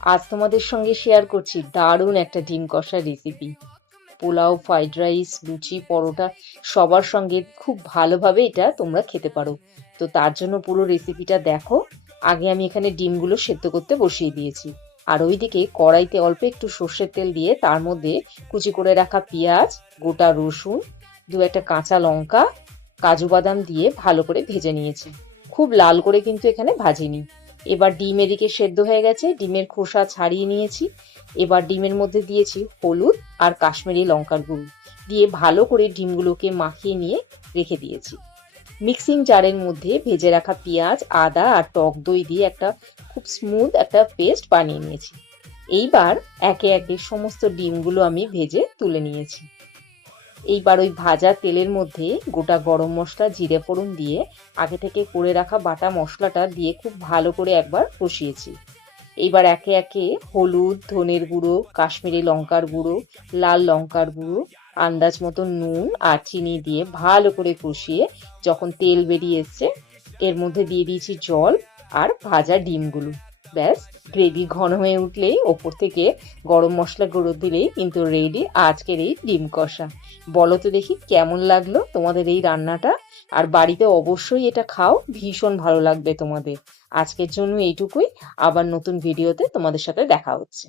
আজ তোমাদের সঙ্গে শেয়ার করছি দারুণ একটা ডিম কষার রেসিপি। পোলাও, ফ্রাইড রাইস, লুচি, পরোটা সবার সঙ্গে খুব ভালোভাবে এটা তোমরা খেতে পারো। তো তার জন্য পুরো রেসিপিটা দেখো। আগে আমি এখানে ডিমগুলো সেদ্ধ করতে বসিয়ে দিয়েছি। আর ওইদিকে কড়াইতে অল্প একটু সর্ষের তেল দিয়ে তার মধ্যে কুচি করে রাখা পেঁয়াজ, গোটা রসুন, দু একটা কাঁচা লঙ্কা, কাজু বাদাম দিয়ে ভালো করে ভেজে নিয়েছি। খুব লাল করে কিন্তু এখানে ভাজিনি। এবার ডিম এদিকে সেদ্ধ হয়ে গেছে, ডিমের খোসা ছাড়িয়ে নিয়েছি। এবার ডিমের মধ্যে দিয়েছি হলুদ আর কাশ্মীরি লঙ্কার গুঁড়ো দিয়ে ভালো করে ডিমগুলোকে মাখিয়ে নিয়ে রেখে দিয়েছি। মিক্সিং জারের মধ্যে ভেজে রাখা পেঁয়াজ, আদা আর টক দই দিয়ে একটা খুব স্মুথ একটা পেস্ট বানিয়ে নিয়েছি। এইবার একে একে সমস্ত ডিমগুলো আমি ভেজে তুলে নিয়েছি। এইবার ওই ভাজা তেলের মধ্যে গোটা গরম মশলা, জিরে ফোড়ন দিয়ে আগে থেকে করে রাখা বাটা মশলাটা দিয়ে খুব ভালো করে একবার কষিয়েছি। এইবার একে একে হলুদ, ধনের গুঁড়ো, কাশ্মীরি লঙ্কার গুঁড়ো, লাল লঙ্কার গুঁড়ো, আন্দাজ মতো নুন আর চিনি দিয়ে ভালো করে কষিয়ে যখন তেল বেরিয়ে এসছে এর মধ্যে দিয়ে দিয়েছি জল আর ভাজা ডিমগুলো। ব্যাস, গ্রেভি ঘন হয়ে উঠলেই ওপর থেকে গরম মশলা গুঁড়ো দিলেই কিন্তু রেডি আজকের এই ডিম কষা। বলো তো দেখি কেমন লাগলো তোমাদের এই রান্নাটা। আর বাড়িতে অবশ্যই এটা খাও, ভীষণ ভালো লাগবে তোমাদের। আজকের জন্য এইটুকুই। আবার নতুন ভিডিওতে তোমাদের সাথে দেখা হচ্ছে।